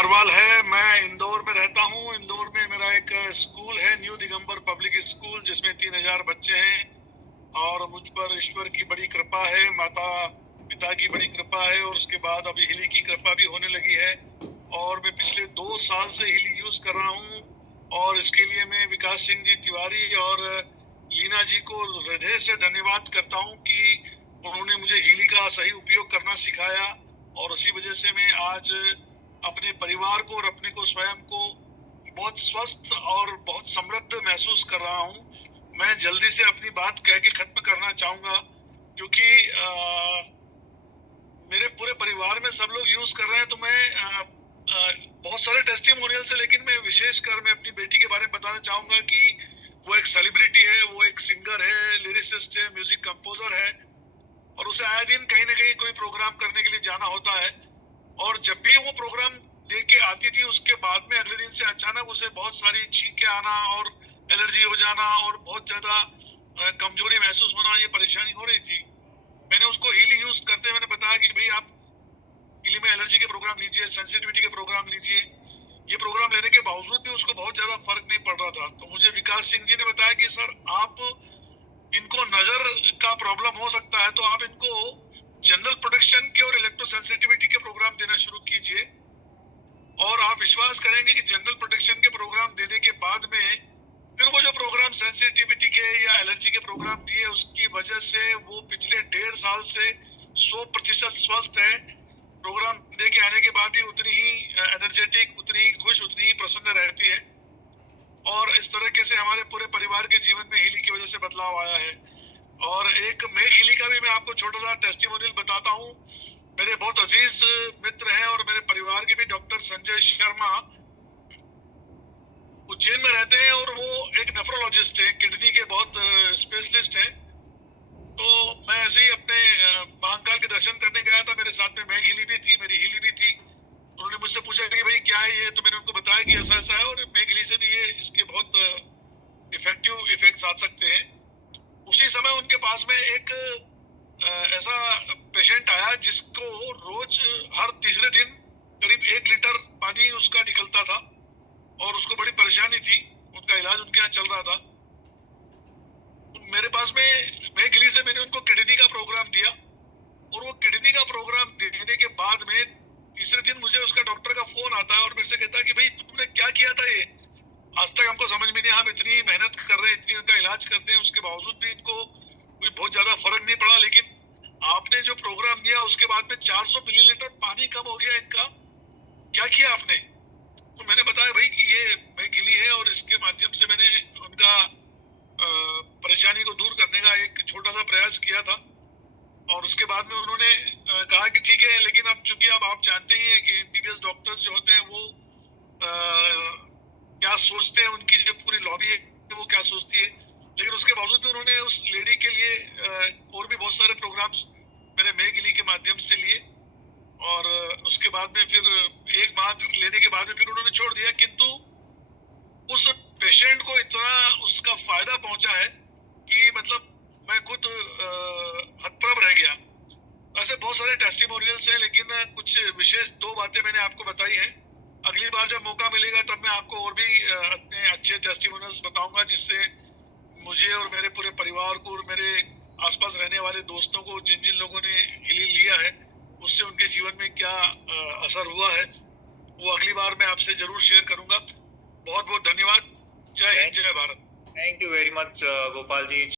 अरवाल है। मैं इंदौर में रहता हूँ। इंदौर में मेरा एक स्कूल है, न्यू दिगंबर पब्लिक स्कूल, जिसमें 3,000 बच्चे हैं। और मुझ पर ईश्वर की बड़ी कृपा है, माता पिता की बड़ी कृपा है, और उसके बाद अभी हिली की कृपा भी होने लगी है। और मैं पिछले 2 साल से हिली यूज कर रहा हूँ। और इसके लिए मैं विकास सिंह जी तिवारी और लीना जी को हृदय से धन्यवाद करता हूँ कि उन्होंने मुझे हिली का सही उपयोग करना सिखाया। और उसी वजह से मैं आज अपने परिवार को और अपने को स्वयं को बहुत स्वस्थ और बहुत समृद्ध महसूस कर रहा हूँ। मैं जल्दी से अपनी बात कह के खत्म करना चाहूंगा, क्योंकि मेरे पूरे परिवार में सब लोग यूज कर रहे हैं। तो मैं बहुत सारे टेस्टिमोनियल से, लेकिन मैं विशेषकर मैं अपनी बेटी के बारे में बताना चाहूंगा कि वो एक सेलिब्रिटी है, वो एक सिंगर है, लिरिसिस्ट है, म्यूजिक कंपोजर है। और उसे आए दिन कहीं ना कहीं कोई प्रोग्राम करने के लिए जाना होता है। और जब भी वो प्रोग्राम दे के आती थी, उसके बाद में अगले दिन से अचानक उसे बहुत सारी छींकें आना और एलर्जी हो जाना और बहुत ज्यादा कमजोरी महसूस होना, ये परेशानी हो रही थी। मैंने उसको हीली यूज करते मैंने बताया कि भाई आप हीली में एलर्जी के प्रोग्राम लीजिए, सेंसिटिविटी के प्रोग्राम लीजिए। ये प्रोग्राम लेने के बावजूद भी उसको बहुत ज्यादा फर्क नहीं पड़ रहा था। तो मुझे विकास सिंह जी ने बताया कि सर, आप इनको नजर का प्रॉब्लम हो सकता है, तो आप इनको जनरल प्रोटेक्शन के और इलेक्ट्रो सेंसिटिविटी के प्रोग्राम देना शुरू कीजिए। और आप विश्वास करेंगे कि जनरल प्रोटेक्शन के प्रोग्राम देने के बाद में फिर वो जो प्रोग्राम सेंसिटिविटी के या एलर्जी के प्रोग्राम दिए, उसकी वजह से वो पिछले 1.5 साल से 100% स्वस्थ है। प्रोग्राम दे के आने के बाद भी उतनी ही एनर्जेटिक, उतनी ही खुश, उतनी ही प्रसन्न रहती है। और इस तरीके से हमारे पूरे परिवार के जीवन में हीली की वजह से बदलाव आया है। और एक मेघ हीली का भी मैं आपको छोटा सा टेस्टिमोनियल बताता हूँ। मेरे बहुत अजीज मित्र हैं और मेरे परिवार के भी डॉक्टर संजय शर्मा उज्जैन में रहते हैं, और वो एक नेफ्रोलॉजिस्ट हैं, किडनी के बहुत स्पेशलिस्ट हैं। तो मैं ऐसे ही अपने महाकाल के दर्शन करने गया था, मेरे साथ में मेघ हीली भी थी, मेरी हीली भी थी। उन्होंने मुझसे पूछा कि भाई क्या है ये, तो मैंने उनको बताया कि ऐसा ऐसा है, और मेघ हीली से भी ये इसके बहुत इफेक्टिव इफेक्ट्स आ सकते हैं। उसी समय उनके पास में एक ऐसा पेशेंट आया जिसको रोज हर तीसरे दिन करीब 1 लीटर पानी उसका निकलता था, और उसको बड़ी परेशानी थी। उनका इलाज उनके यहाँ चल रहा था। मेरे पास में मेघली से मैंने उनको किडनी का प्रोग्राम दिया, और वो किडनी का प्रोग्राम देने के बाद में तीसरे दिन मुझे उसका डॉक्टर का फोन आता है और मेरे से कहता है कि भाई तुमने क्या किया था ये, आज तक हमको समझ में नहीं, हम इतनी मेहनत कर रहे हैं, इतनी उनका इलाज करते हैं, उसके बावजूद भी इनको कोई बहुत ज्यादा फर्क नहीं पड़ा। लेकिन आपने जो प्रोग्राम दिया उसके बाद में 400 मिलीलीटर पानी कम हो गया इनका, क्या किया आपने? तो मैंने बताया भाई कि ये मैं गिली है, और इसके माध्यम से मैंने उनका परेशानी को दूर करने का एक छोटा सा प्रयास किया था। और उसके बाद में उन्होंने कहा कि ठीक है, लेकिन अब चूंकि अब आप जानते ही हैं कि एमबीबीएस डॉक्टर्स जो होते हैं वो क्या सोचते हैं, उनकी जो पूरी लॉबी है वो क्या सोचती है। लेकिन उसके बावजूद भी उन्होंने उस लेडी के लिए और भी बहुत सारे प्रोग्राम्स मेरे मेघ गिली के माध्यम से लिए। और उसके बाद में फिर एक माह लेने के बाद में फिर उन्होंने छोड़ दिया। किंतु उस पेशेंट को इतना उसका फायदा पहुंचा है कि मतलब मैं खुद हतप्रभ रह गया। ऐसे बहुत सारे टेस्टिमोनियल्स हैं, लेकिन कुछ विशेष 2 बातें मैंने आपको बताई हैं। अगली बार जब मौका मिलेगा तब मैं आपको और भी अपने अच्छे टेस्टिमोनियल्स बताऊंगा, जिससे मुझे और मेरे पूरे परिवार को और मेरे आसपास रहने वाले दोस्तों को, जिन जिन लोगों ने हिली लिया है, उससे उनके जीवन में क्या असर हुआ है, वो अगली बार मैं आपसे जरूर शेयर करूंगा। बहुत बहुत धन्यवाद। जय हिंद, जय Bharat. Thank you very much Gopal ji.